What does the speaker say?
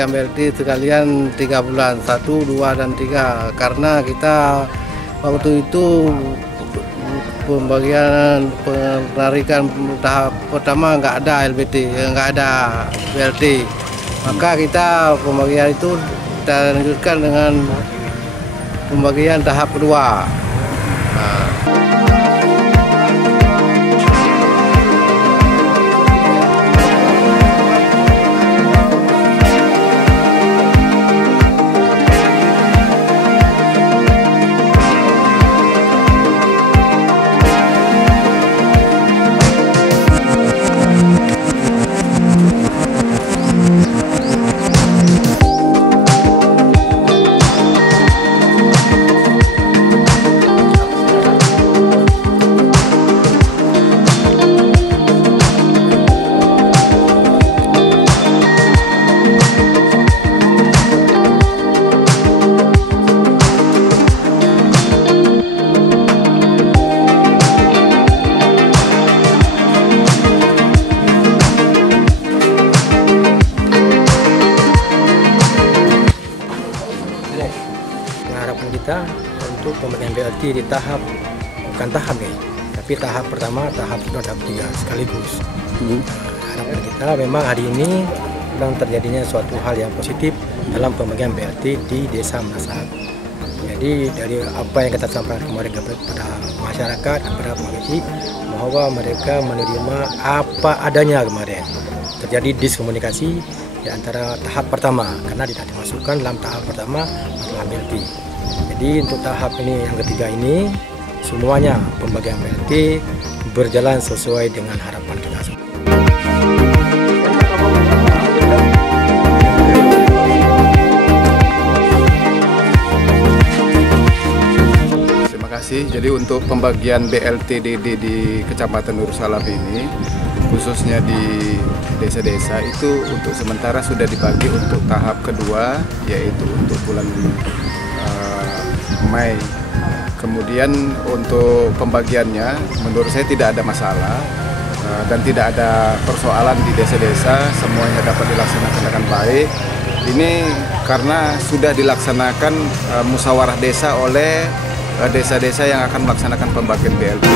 pembagian BLT sekalian 3 bulan, 1, 2, dan 3. Karena kita waktu itu pembagian penarikan tahap pertama nggak ada LBT, nggak ada BLT. Maka kita pembagian itu kita lanjutkan dengan pembagian tahap kedua. Harapan kita untuk pembagian BLT di bukan tahap nih, tapi tahap pertama, tahap 2, tahap 3 sekaligus. Harapan kita memang hari ini sedang terjadinya suatu hal yang positif dalam pembagian BLT di Desa Menasak. Jadi dari apa yang kita sampaikan kemarin kepada masyarakat, kepada polisi, bahwa mereka menerima apa adanya kemarin. Terjadi diskomunikasi di antara tahap pertama karena tidak dimasukkan dalam tahap pertama masalah BLT. Jadi untuk tahap ini yang ketiga ini semuanya pembagian BLT berjalan sesuai dengan harapan kita semua. Terima kasih. Jadi untuk pembagian BLT di Kecamatan Nur Salam ini, khususnya di desa-desa itu untuk sementara sudah dibagi untuk tahap kedua, yaitu untuk bulan Mei. Kemudian untuk pembagiannya menurut saya tidak ada masalah dan tidak ada persoalan di desa-desa, semuanya dapat dilaksanakan dengan baik. Ini karena sudah dilaksanakan musyawarah desa oleh desa-desa yang akan melaksanakan pembagian BLT.